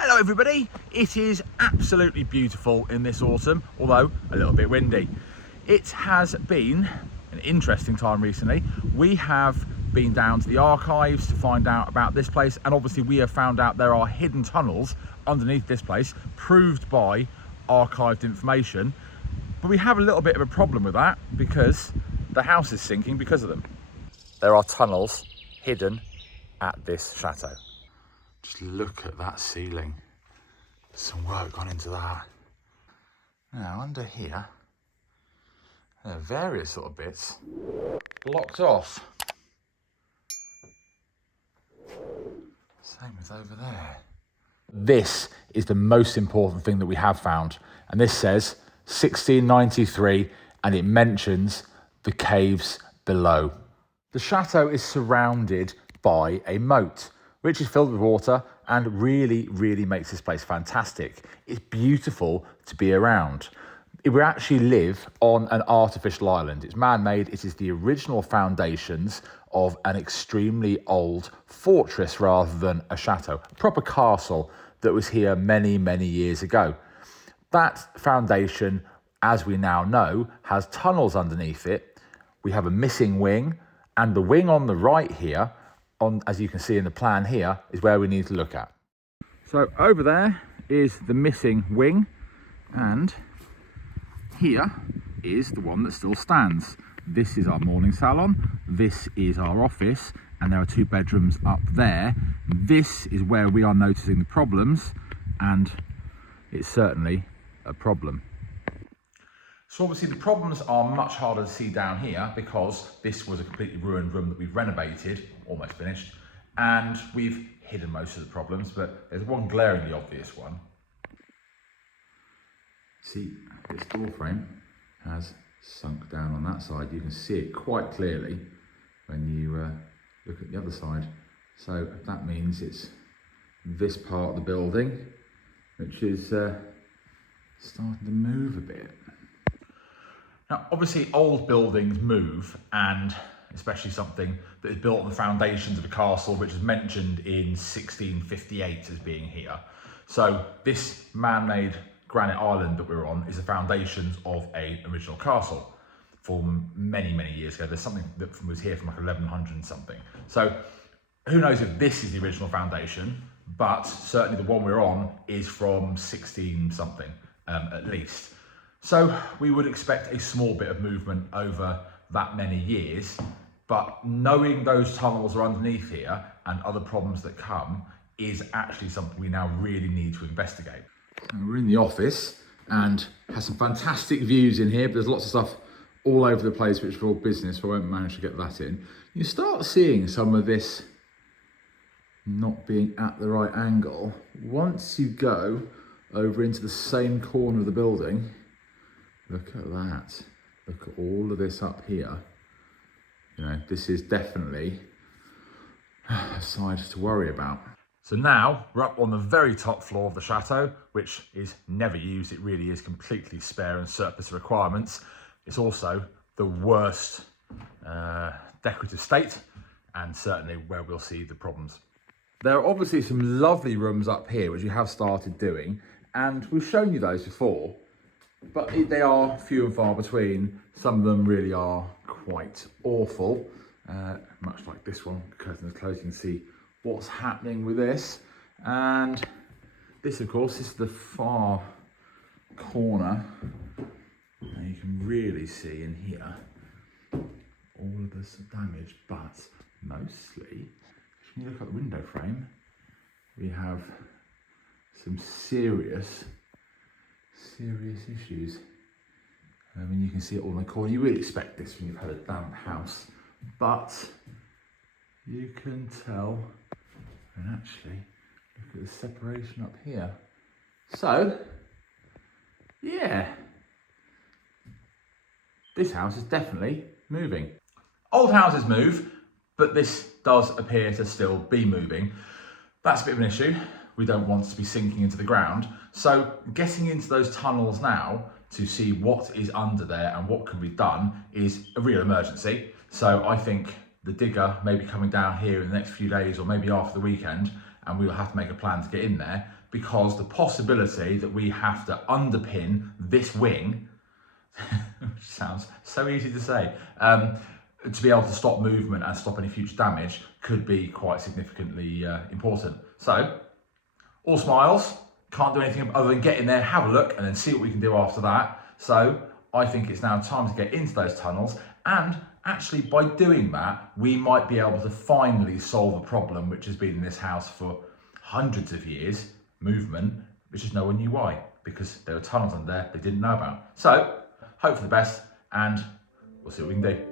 Hello everybody, it is absolutely beautiful in this autumn, although a little bit windy. It has been an interesting time recently. We have been down to the archives to find out about this place, and obviously we have found out there are hidden tunnels underneath this place, proved by archived information. But we have a little bit of a problem with that because the house is sinking because of them. There are tunnels hidden at this chateau. Just look at that ceiling. There's some work gone into that. Now under here, there are various sort of bits blocked off. Same as over there. This is the most important thing that we have found. And this says 1693, and it mentions the caves below. The chateau is surrounded by a moat, which is filled with water and really makes this place fantastic. It's beautiful to be around. We actually live on an artificial island. It's man-made. It is the original foundations of an extremely old fortress rather than a chateau, a proper castle that was here many years ago. That foundation, as we now know, has tunnels underneath it. We have a missing wing, and the wing on the right here, as you can see in the plan here, is where we need to look at. So over there is the missing wing, and here is the one that still stands. This is our morning salon, this is our office, and there are 2 bedrooms up there. This is where we are noticing the problems, and it's certainly a problem. So obviously the problems are much harder to see down here because this was a completely ruined room that we've renovated, almost finished, and we've hidden most of the problems, but there's one glaringly obvious one. See, this door frame has sunk down on that side. You can see it quite clearly when you look at the other side. So that means it's this part of the building which is starting to move a bit. Now, obviously old buildings move, and especially something that is built on the foundations of a castle which is mentioned in 1658 as being here. So this man-made granite island that we're on is the foundations of an original castle from many years ago. There's something that was here from like 1100 and something. So who knows if this is the original foundation, but certainly the one we're on is from 16 something at least. So we would expect a small bit of movement over that many years, but knowing those tunnels are underneath here and other problems that come is actually something we now really need to investigate. And we're in the office and has some fantastic views in here, but there's lots of stuff all over the place which for all business, so I won't manage to get that in. You start seeing some of this not being at the right angle. Once you go over into the same corner of the building, look at that. Look at all of this up here. You know, this is definitely a side to worry about. So now we're up on the very top floor of the chateau, which is never used. It really is completely spare and surplus of requirements. It's also the worst decorative state, and certainly where we'll see the problems. There are obviously some lovely rooms up here, which you have started doing, and we've shown you those before, but they are few and far between. Some of them really are quite awful, much like this one. The curtain is closed, you can see what's happening with this. And this, of course, is the far corner. And you can really see in here all of this damage, but mostly, when you look at the window frame, we have some serious issues. I mean, you can see it all in the corner. You would expect this when you've had a damp house, but you can tell, and actually look at the separation up here. So yeah, this house is definitely moving. Old houses move, but this does appear to still be moving. That's a bit of an issue. We don't want to be sinking into the ground. So getting into those tunnels now to see what is under there and what can be done is a real emergency. So I think the digger may be coming down here in the next few days or maybe after the weekend, and we will have to make a plan to get in there because the possibility that we have to underpin this wing, which sounds so easy to say, to be able to stop movement and stop any future damage could be quite significantly important. So, all smiles, can't do anything other than get in there, have a look, and then see what we can do after that. So, I think it's now time to get into those tunnels, and actually by doing that, we might be able to finally solve a problem which has been in this house for hundreds of years, movement, which just no one knew why, because there were tunnels under there they didn't know about. So, hope for the best, and we'll see what we can do.